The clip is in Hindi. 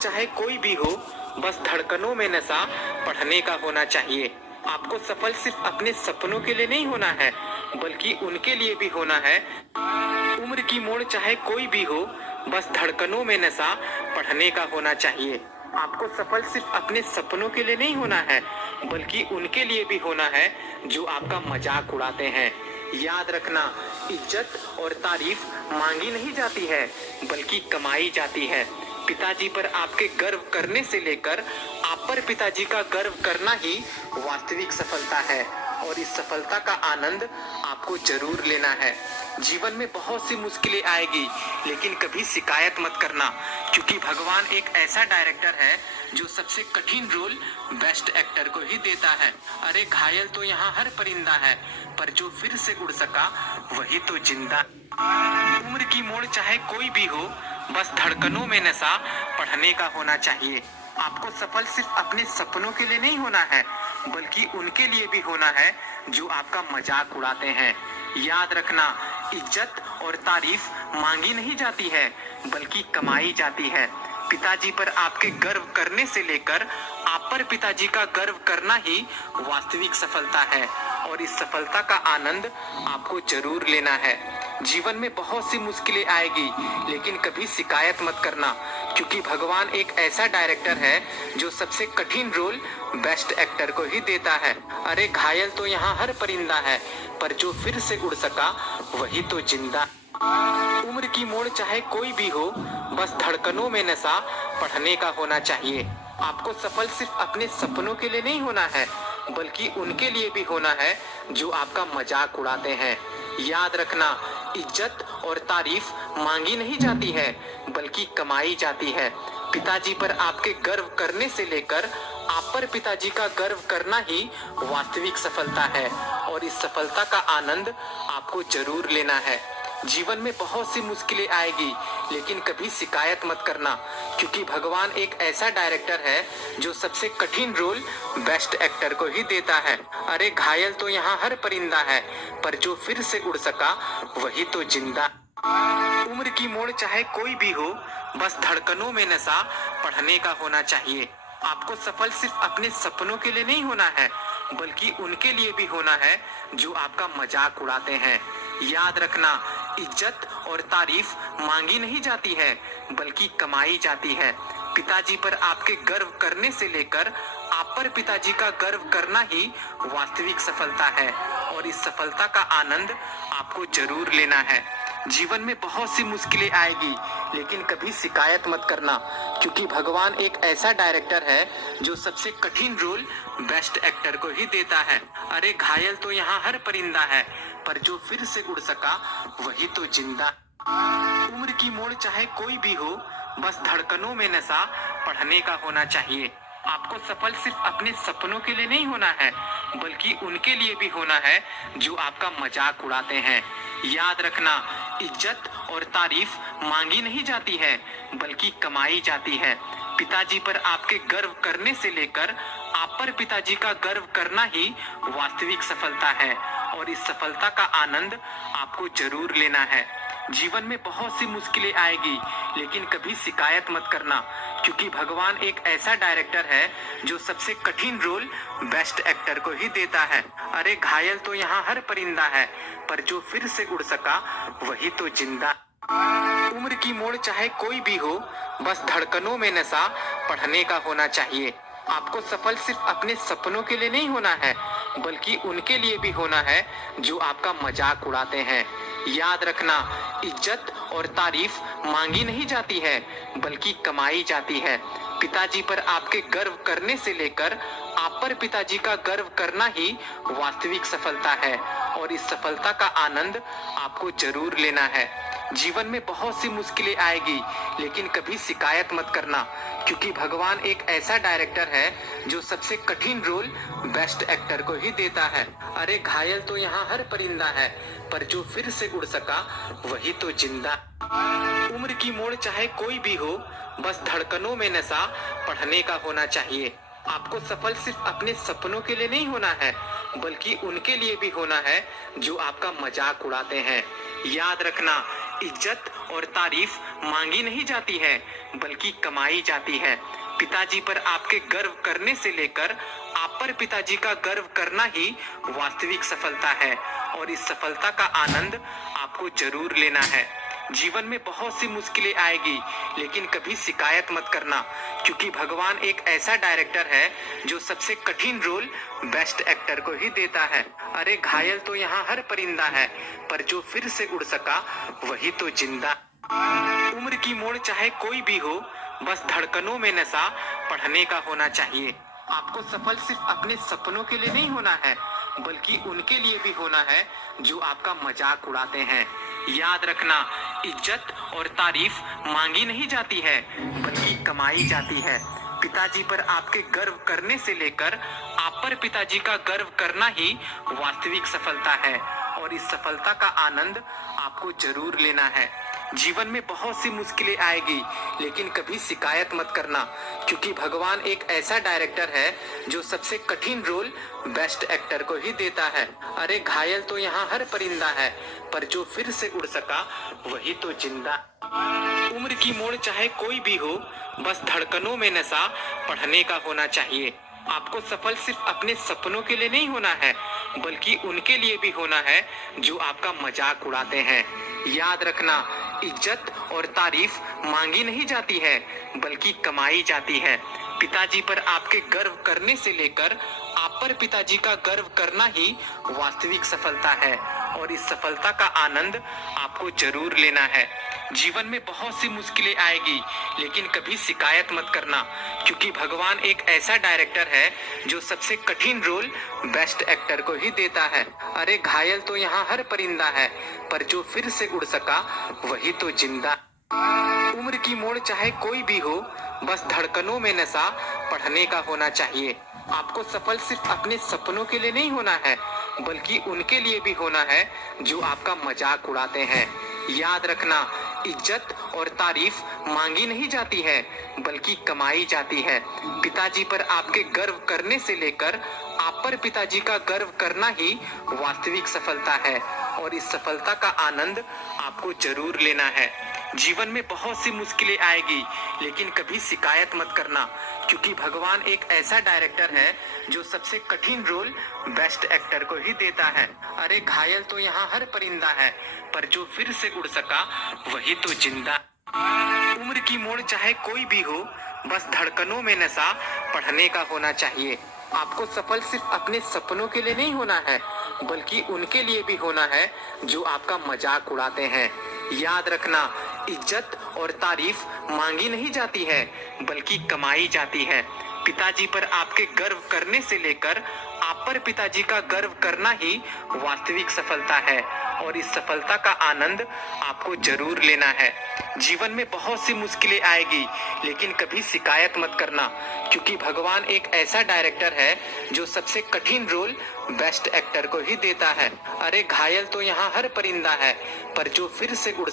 चाहे कोई भी हो, बस धड़कनों में नशा पढ़ने का होना चाहिए। आपको सफल सिर्फ अपने सपनों के लिए नहीं होना है, बल्कि उनके लिए भी होना है। उम्र की मोड़ चाहे कोई भी हो, बस धड़कनों में नशा पढ़ने का होना चाहिए। आपको सफल सिर्फ अपने सपनों के लिए नहीं होना है, बल्कि उनके लिए भी होना है जो आपका मजाक उड़ाते हैं। याद रखना, इज्जत और तारीफ मांगी नहीं जाती है, बल्कि कमाई जाती है। पिताजी पर आपके गर्व करने से लेकर आप पर पिताजी का गर्व करना ही वास्तविक सफलता है, और इस सफलता का आनंद आपको जरूर लेना है। जीवन में बहुत सी मुश्किलें आएगी, लेकिन कभी शिकायत मत करना, क्योंकि भगवान एक ऐसा डायरेक्टर है जो सबसे कठिन रोल बेस्ट एक्टर को ही देता है। अरे घायल तो यहाँ हर परिंदा है, पर जो फिर से उड़ सका वही तो जिंदा। उम्र की मोड़ चाहे कोई भी हो, बस धड़कनों में नशा पढ़ने का होना चाहिए। आपको सफल सिर्फ अपने सपनों के लिए नहीं होना है, बल्कि उनके लिए भी होना है जो आपका मजाक उड़ाते हैं। याद रखना, इज्जत और तारीफ मांगी नहीं जाती है, बल्कि कमाई जाती है। पिताजी पर आपके गर्व करने से लेकर आप पर पिताजी का गर्व करना ही वास्तविक सफलता है, और इस सफलता का आनंद आपको जरूर लेना है। जीवन में बहुत सी मुश्किलें आएगी, लेकिन कभी शिकायत मत करना, क्योंकि भगवान एक ऐसा डायरेक्टर है जो सबसे कठिन रोल बेस्ट एक्टर को ही देता है। अरे घायल तो यहाँ हर परिंदा है, पर जो फिर से उड़ सका वही तो जिंदा। उम्र की मोड़ चाहे कोई भी हो, बस धड़कनों में नशा पढ़ने का होना चाहिए। आपको सफल सिर्फ अपने सपनों के लिए नहीं होना है, बल्कि उनके लिए भी होना है जो आपका मजाक उड़ाते हैं। याद रखना, इज्जत और तारीफ मांगी नहीं जाती है, बल्कि कमाई जाती है। पिताजी पर आपके गर्व करने से लेकर आप पर पिताजी का गर्व करना ही वास्तविक सफलता है, और इस सफलता का आनंद आपको जरूर लेना है। जीवन में बहुत सी मुश्किलें आएगी, लेकिन कभी शिकायत मत करना, क्योंकि भगवान एक ऐसा डायरेक्टर है जो सबसे कठिन रोल बेस्ट एक्टर को ही देता है। अरे घायल तो यहाँ हर परिंदा है, पर जो फिर से उड़ सका वही तो जिंदा। उम्र की मोड़ चाहे कोई भी हो, बस धड़कनों में नशा पढ़ने का होना चाहिए। आपको सफल सिर्फ अपने सपनों के लिए नहीं होना है, बल्कि उनके लिए भी होना है जो आपका मजाक उड़ाते हैं। याद रखना, इज्जत और तारीफ मांगी नहीं जाती है, बल्कि कमाई जाती है। पिताजी पर आपके गर्व करने से लेकर आप पर पिताजी का गर्व करना ही वास्तविक सफलता है, और इस सफलता का आनंद आपको जरूर लेना है। जीवन में बहुत सी मुश्किलें आएगी, लेकिन कभी शिकायत मत करना, क्योंकि भगवान एक ऐसा डायरेक्टर है जो सबसे कठिन रोल बेस्ट एक्टर को ही देता है। अरे घायल तो यहाँ हर परिंदा है, पर जो फिर से उड़ सका वही तो जिंदा। उम्र की मोड़ चाहे कोई भी हो, बस धड़कनों में नशा पढ़ने का होना चाहिए। आपको सफल सिर्फ अपने सपनों के लिए नहीं होना है, बल्कि उनके लिए भी होना है जो आपका मजाक उड़ाते हैं। याद रखना, इज्जत और तारीफ मांगी नहीं जाती है, बल्कि कमाई जाती है। पिताजी पर आपके गर्व करने से लेकर आप पर पिताजी का गर्व करना ही वास्तविक सफलता है, और इस सफलता का आनंद आपको जरूर लेना है। जीवन में बहुत सी मुश्किलें आएगी, लेकिन कभी शिकायत मत करना, क्योंकि भगवान एक ऐसा डायरेक्टर है जो सबसे कठिन रोल बेस्ट एक्टर को ही देता है। अरे घायल तो यहाँ हर परिंदा है, पर जो फिर से उड़ सका वही तो जिंदा। उम्र की मोड़ चाहे कोई भी हो, बस धड़कनों में नशा पढ़ने का होना चाहिए। आपको सफल सिर्फ अपने सपनों के लिए नहीं होना है, बल्कि उनके लिए भी होना है जो आपका मजाक उड़ाते हैं। याद रखना, इज्जत और तारीफ मांगी नहीं जाती है, बल्कि कमाई जाती है। पिताजी पर आपके गर्व करने से लेकर आप पर पिताजी का गर्व करना ही वास्तविक सफलता है, और इस सफलता का आनंद आपको जरूर लेना है। जीवन में बहुत सी मुश्किलें आएगी, लेकिन कभी शिकायत मत करना, क्योंकि भगवान एक ऐसा डायरेक्टर है जो सबसे कठिन रोल बेस्ट एक्टर को ही देता है। अरे घायल तो यहाँ हर परिंदा है, पर जो फिर से उड़ सका वही तो जिंदा। उम्र की मोड़ चाहे कोई भी हो, बस धड़कनों में नशा पढ़ने का होना चाहिए। आपको सफल सिर्फ अपने सपनों के लिए नहीं होना है, बल्कि उनके लिए भी होना है जो आपका मजाक उड़ाते हैं। याद रखना, इज्जत और तारीफ मांगी नहीं जाती है, बल्कि कमाई जाती है। पिताजी पर आपके गर्व करने से लेकर आप पर पिताजी का गर्व करना ही वास्तविक सफलता है, और इस सफलता का आनंद आपको जरूर लेना है। जीवन में बहुत सी मुश्किलें आएगी, लेकिन कभी शिकायत मत करना, क्योंकि भगवान एक ऐसा डायरेक्टर है जो सबसे कठिन रोल बेस्ट एक्टर को ही देता है। अरे घायल तो यहाँ हर परिंदा है, पर जो फिर से उड़ सका वही तो जिंदा। उम्र की मोड़ चाहे कोई भी हो, बस धड़कनों में नशा पढ़ने का होना चाहिए। आपको सफल सिर्फ अपने सपनों के लिए नहीं होना है, बल्कि उनके लिए भी होना है जो आपका मजाक उड़ाते हैं। याद रखना, इज्जत और तारीफ मांगी नहीं जाती है, बल्कि कमाई जाती है। पिताजी पर आपके गर्व करने से लेकर आप पर पिताजी का गर्व करना ही वास्तविक सफलता है, और इस सफलता का आनंद आपको जरूर लेना है। जीवन में बहुत सी मुश्किलें आएगी, लेकिन कभी शिकायत मत करना, क्योंकि भगवान एक ऐसा डायरेक्टर है जो सबसे कठिन रोल बेस्ट एक्टर को ही देता है। अरे घायल तो यहाँ हर परिंदा है, पर जो फिर से उड़ सका वही तो जिंदा। उम्र की मोड़ चाहे कोई भी हो, बस धड़कनों में नशा पढ़ने का होना चाहिए। आपको सफल सिर्फ अपने सपनों के लिए नहीं होना है, बल्कि उनके लिए भी होना है जो आपका मजाक उड़ाते हैं। याद रखना, इज्जत और तारीफ मांगी नहीं जाती है, बल्कि कमाई जाती है। पिताजी पर आपके गर्व करने से लेकर आप पर पिताजी का गर्व करना ही वास्तविक सफलता है, और इस सफलता का आनंद आपको जरूर लेना है। जीवन में बहुत सी मुश्किलें आएगी, लेकिन कभी शिकायत मत करना, क्योंकि भगवान एक ऐसा डायरेक्टर है जो सबसे कठिन रोल बेस्ट एक्टर को ही देता है। अरे घायल तो यहाँ हर परिंदा है, पर जो फिर से उड़ सका वही तो जिंदा। उम्र की मोड़ चाहे कोई भी हो, बस धड़कनों में नशा पढ़ने का होना चाहिए। आपको सफल सिर्फ अपने सपनों के लिए नहीं होना है, बल्कि उनके लिए भी होना है जो आपका मजाक उड़ाते हैं। याद रखना, इज्जत और तारीफ मांगी नहीं जाती है, बल्कि कमाई जाती है। पिताजी पर आपके गर्व करने से लेकर आप पर पिताजी का गर्व करना ही वास्तविक सफलता है, और इस सफलता का आनंद आपको जरूर लेना है। जीवन में बहुत सी मुश्किलें आएगी, लेकिन कभी शिकायत मत करना, क्योंकि भगवान एक ऐसा डायरेक्टर है जो सबसे कठिन रोल बेस्ट एक्टर को ही देता है। अरे घायल तो यहाँ हर परिंदा है, पर जो फिर से उड़ सका वही तो जिंदा। उम्र की मोड़ चाहे कोई भी हो, बस धड़कनों में नशा पढ़ने का होना चाहिए। आपको सफल सिर्फ अपने सपनों के लिए नहीं होना है, बल्कि उनके लिए भी होना है जो आपका मजाक उड़ाते हैं। याद रखना, इज्जत और तारीफ मांगी नहीं जाती है, बल्कि कमाई जाती है। पिताजी पर आपके गर्व करने से लेकर आप पर पिताजी का गर्व करना ही वास्तविक सफलता है, और इस सफलता का आनंद आपको जरूर लेना है। जीवन में बहुत सी मुश्किलें आएगी, लेकिन कभी शिकायत मत करना, क्योंकि भगवान एक ऐसा डायरेक्टर है जो सबसे कठिन रोल बेस्ट एक्टर को ही देता है। अरे घायल तो यहाँ हर परिंदा है, पर जो फिर से उड़